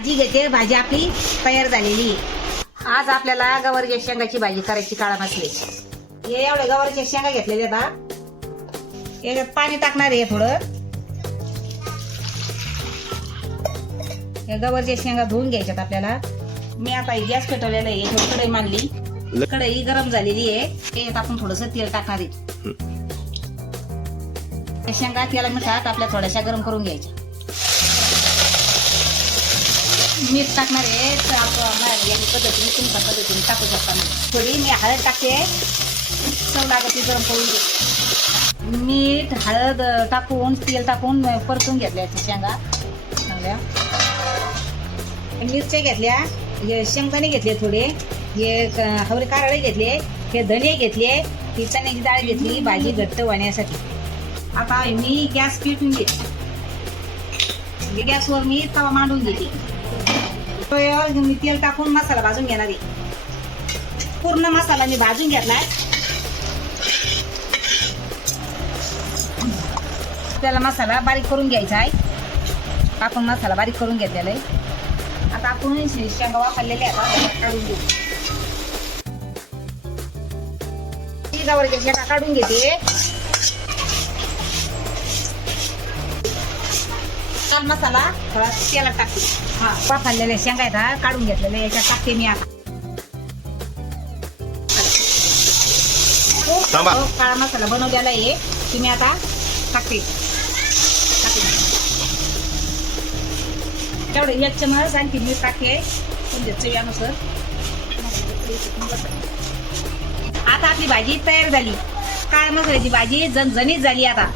भाजी घेते, भाजी आपली तयार झालेली आहे। आज आपल्याला गवारच्या शेंगाची भाजी करायची, काळा मसाल्याची। हे एवढे गवारच्या शेंगा घेतलेले आता याच्यात पाणी टाकणार आहे थोडं। गवारच्या शेंगा धुवून घ्यायच्यात आपल्याला। मी आता गॅस पेटवलेला आहे, थोडी कढई मांडली, कढई गरम झालेली आहे, त्याच्यात आपण थोडस तेल टाकणार आहे। शेंगा तेला मिठात आपल्या थोड्याशा गरम करून घ्यायच्या। मीठ टाकणार आहे तर आपण या पद्धतीने तुमच्या पद्धतीने टाकू शकता। थोडी मी हळद टाकते, चव लागते गरम करून घे। मीठ हळद टाकून तेल टाकून परतून घेतल्या शेंगा चांगल्या। मिरच्या घेतल्या, हे शेंगदाणे घेतले थोडे, हे हवरे कारळे घेतले, हे धने घेतले, ही चण्याची डाळ घेतली भाजी घट्ट होण्यासाठी। आता मी गॅस पेटून घेते, गॅसवर मी तवा मांडून घेते। मी तेल टाकून मसाला भाजून घेणार आहे। पूर्ण मसाला मी भाजून घेतलाय। त्याला मसाला बारीक करून घ्यायचा आहे। आपण मसाला बारीक करून घेतलेला आहे। आता आपण शेंगा वापरलेले आता काढून घेऊ। गवारच्या शेंगा काढून घेते। काल मसाला थोडा तेलात टाकते। वापरलेल्या शेंगा आहेत काढून घेतलेल्या, याच्यात टाकते मी आता। काळा मसाला बनवलेला आहे, तुम्ही आता टाकते। तेवढं एक चमच आणखी मी टाकते तुमच्या चवीनुसार। आता आपली भाजी तयार झाली, काळ्या मसाल्याची भाजी झणझणीत झाली आता।